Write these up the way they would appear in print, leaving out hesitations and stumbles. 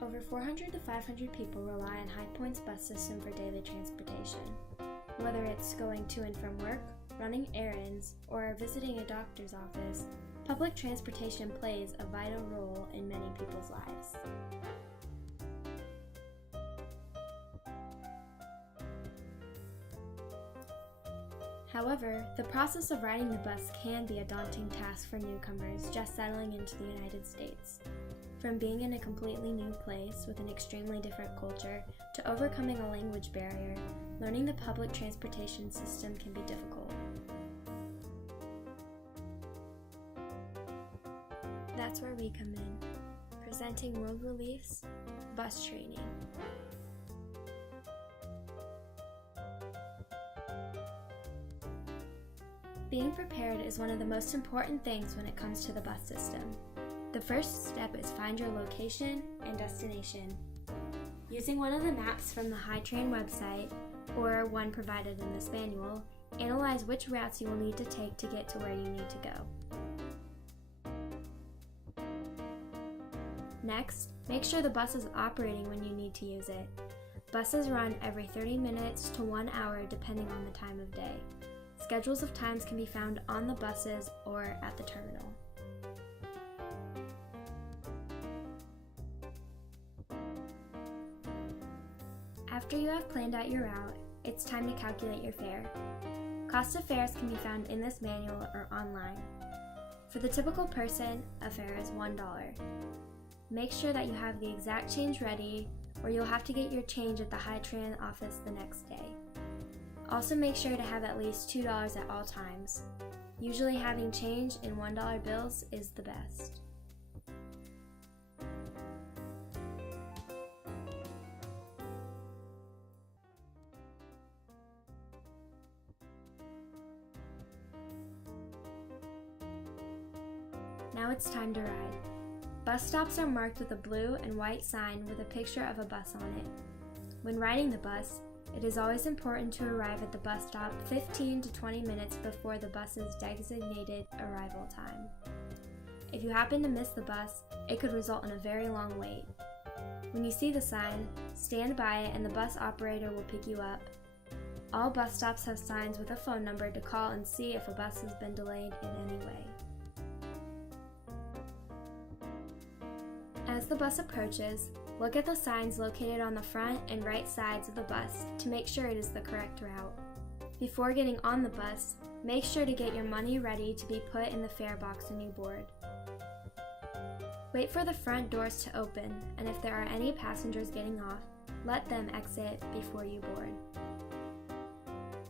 Over 400 to 500 people rely on High Point's bus system for daily transportation. Whether it's going to and from work, running errands, or visiting a doctor's office, public transportation plays a vital role in many people's lives. However, the process of riding the bus can be a daunting task for newcomers just settling into the United States. From being in a completely new place with an extremely different culture to overcoming a language barrier, learning the public transportation system can be difficult. That's where we come in, presenting World Relief's Bus Training. Being prepared is one of the most important things when it comes to the bus system. The first step is find your location and destination. Using one of the maps from the HiTrain website, or one provided in this manual, analyze which routes you will need to take to get to where you need to go. Next, make sure the bus is operating when you need to use it. Buses run every 30 minutes to 1 hour depending on the time of day. Schedules of times can be found on the buses or at the terminal. After you have planned out your route, it's time to calculate your fare. Cost of fares can be found in this manual or online. For the typical person, a fare is $1. Make sure that you have the exact change ready, or you'll have to get your change at the HiTrain office the next day. Also make sure to have at least $2 at all times. Usually having change in $1 bills is the best. Now it's time to ride. Bus stops are marked with a blue and white sign with a picture of a bus on it. When riding the bus, it is always important to arrive at the bus stop 15 to 20 minutes before the bus's designated arrival time. If you happen to miss the bus, it could result in a very long wait. When you see the sign, stand by it and the bus operator will pick you up. All bus stops have signs with a phone number to call and see if a bus has been delayed in any way. As the bus approaches, look at the signs located on the front and right sides of the bus to make sure it is the correct route. Before getting on the bus, make sure to get your money ready to be put in the fare box when you board. Wait for the front doors to open, and if there are any passengers getting off, let them exit before you board.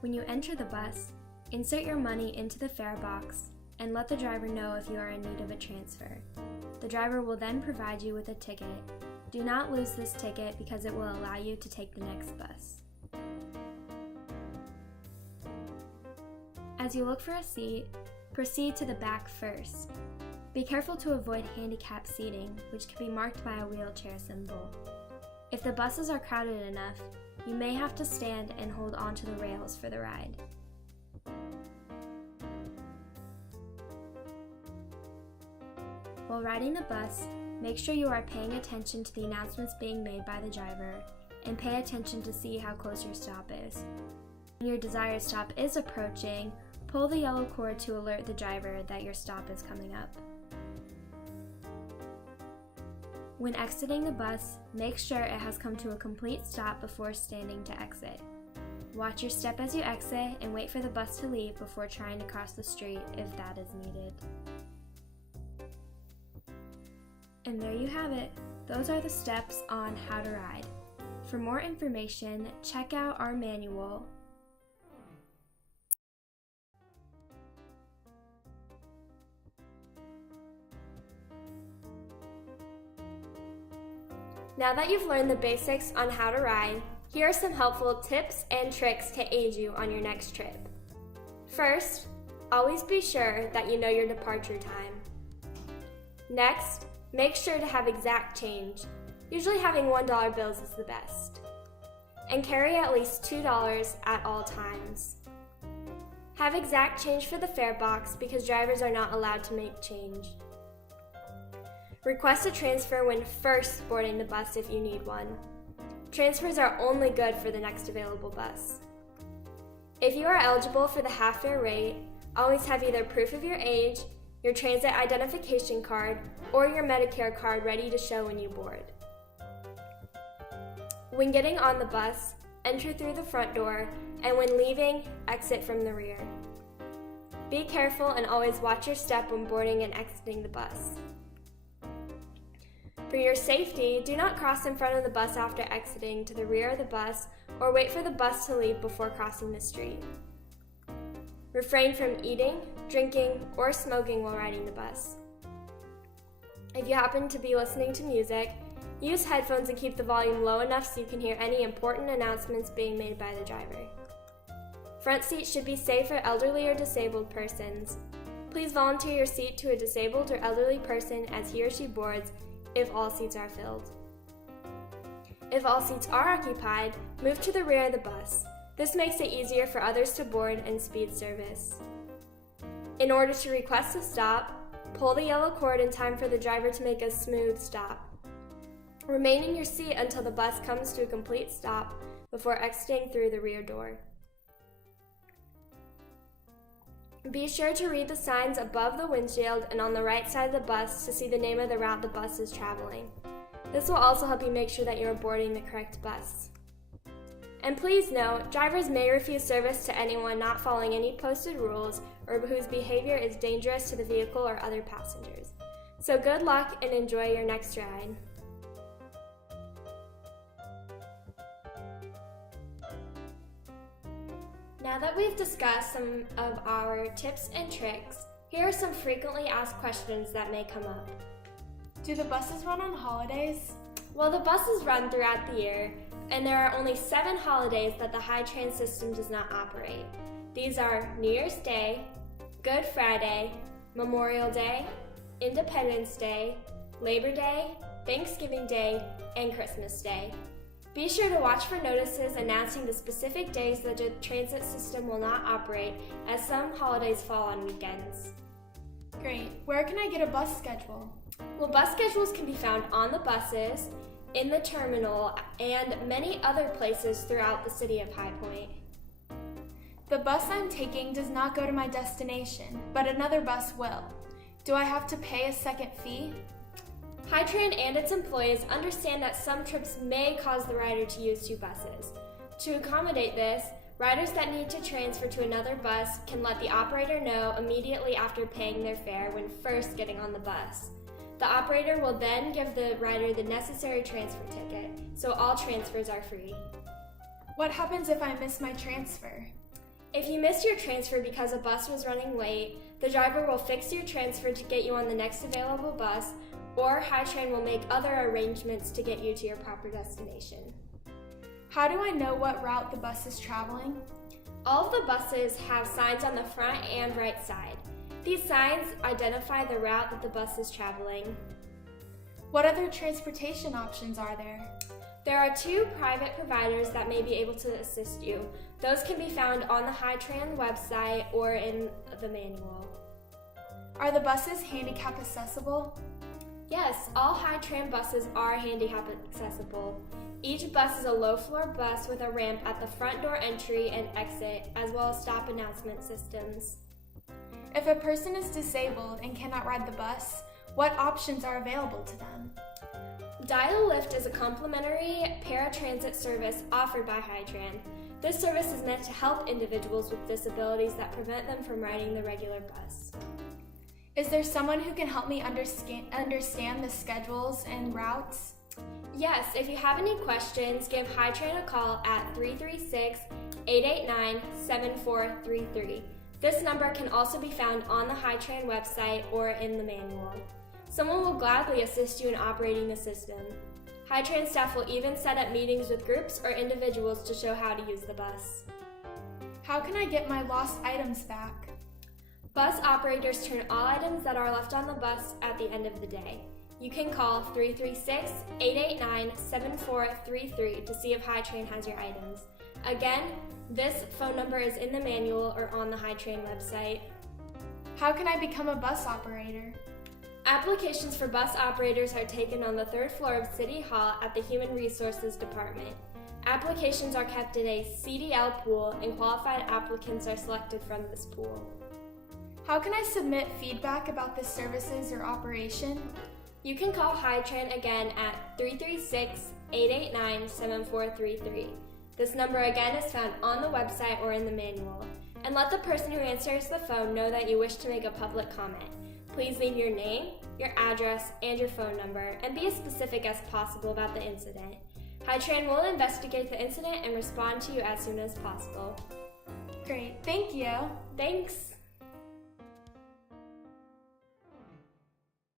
When you enter the bus, insert your money into the fare box and let the driver know if you are in need of a transfer. The driver will then provide you with a ticket. Do not lose this ticket because it will allow you to take the next bus. As you look for a seat, proceed to the back first. Be careful to avoid handicap seating, which can be marked by a wheelchair symbol. If the buses are crowded enough, you may have to stand and hold onto the rails for the ride. While riding the bus, make sure you are paying attention to the announcements being made by the driver and pay attention to see how close your stop is. When your desired stop is approaching, pull the yellow cord to alert the driver that your stop is coming up. When exiting the bus, make sure it has come to a complete stop before standing to exit. Watch your step as you exit and wait for the bus to leave before trying to cross the street if that is needed. And there you have it. Those are the steps on how to ride. For more information, check out our manual. Now that you've learned the basics on how to ride, here are some helpful tips and tricks to aid you on your next trip. First, always be sure that you know your departure time. Next, make sure to have exact change. Usually having $1 bills is the best. And carry at least $2 at all times. Have exact change for the fare box because drivers are not allowed to make change. Request a transfer when first boarding the bus if you need one. Transfers are only good for the next available bus. If you are eligible for the half-fare rate, always have either proof of your age, your transit identification card, or your Medicare card ready to show when you board. When getting on the bus, enter through the front door, and when leaving, exit from the rear. Be careful and always watch your step when boarding and exiting the bus. For your safety, do not cross in front of the bus after exiting to the rear of the bus or wait for the bus to leave before crossing the street. Refrain from eating, drinking, or smoking while riding the bus. If you happen to be listening to music, use headphones and keep the volume low enough so you can hear any important announcements being made by the driver. Front seats should be safe for elderly or disabled persons. Please volunteer your seat to a disabled or elderly person as he or she boards if all seats are filled. If all seats are occupied, move to the rear of the bus. This makes it easier for others to board and speed service. In order to request a stop, pull the yellow cord in time for the driver to make a smooth stop. Remain in your seat until the bus comes to a complete stop before exiting through the rear door. Be sure to read the signs above the windshield and on the right side of the bus to see the name of the route the bus is traveling. This will also help you make sure that you are boarding the correct bus. And please note, drivers may refuse service to anyone not following any posted rules or whose behavior is dangerous to the vehicle or other passengers. So good luck and enjoy your next ride. Now that we've discussed some of our tips and tricks, here are some frequently asked questions that may come up. Do the buses run on holidays? Well, the buses run throughout the year, and there are only 7 holidays that the HiTran system does not operate. These are New Year's Day, Good Friday, Memorial Day, Independence Day, Labor Day, Thanksgiving Day, and Christmas Day. Be sure to watch for notices announcing the specific days that the transit system will not operate, as some holidays fall on weekends. Great. Where can I get a bus schedule? Well, bus schedules can be found on the buses, in the terminal, and many other places throughout the city of High Point. The bus I'm taking does not go to my destination, but another bus will. Do I have to pay a second fee? HiTran and its employees understand that some trips may cause the rider to use 2 buses. To accommodate this, riders that need to transfer to another bus can let the operator know immediately after paying their fare when first getting on the bus. The operator will then give the rider the necessary transfer ticket, so all transfers are free. What happens if I miss my transfer? If you missed your transfer because a bus was running late, the driver will fix your transfer to get you on the next available bus, or HiTran will make other arrangements to get you to your proper destination. How do I know what route the bus is traveling? All of the buses have signs on the front and right side. These signs identify the route that the bus is traveling. What other transportation options are there? There are 2 private providers that may be able to assist you. Those can be found on the HiTran website or in the manual. Are the buses handicap accessible? Yes, all HiTran buses are handicap accessible. Each bus is a low-floor bus with a ramp at the front door entry and exit, as well as stop announcement systems. If a person is disabled and cannot ride the bus, what options are available to them? Dial-a-Lift is a complimentary paratransit service offered by HiTran. This service is meant to help individuals with disabilities that prevent them from riding the regular bus. Is there someone who can help me understand the schedules and routes? Yes, if you have any questions, give HiTran a call at 336-889-7433. This number can also be found on the HiTran website or in the manual. Someone will gladly assist you in operating the system. HiTran staff will even set up meetings with groups or individuals to show how to use the bus. How can I get my lost items back? Bus operators turn all items that are left on the bus at the end of the day. You can call 336-889-7433 to see if HiTran has your items. Again, this phone number is in the manual or on the HiTran website. How can I become a bus operator? Applications for bus operators are taken on the 3rd floor of City Hall at the Human Resources Department. Applications are kept in a CDL pool, and qualified applicants are selected from this pool. How can I submit feedback about the services or operation? You can call HiTran again at 336-889-7433. This number again is found on the website or in the manual. And let the person who answers the phone know that you wish to make a public comment. Please leave your name, your address, and your phone number, and be as specific as possible about the incident. HiTran will investigate the incident and respond to you as soon as possible. Great, thank you. Thanks.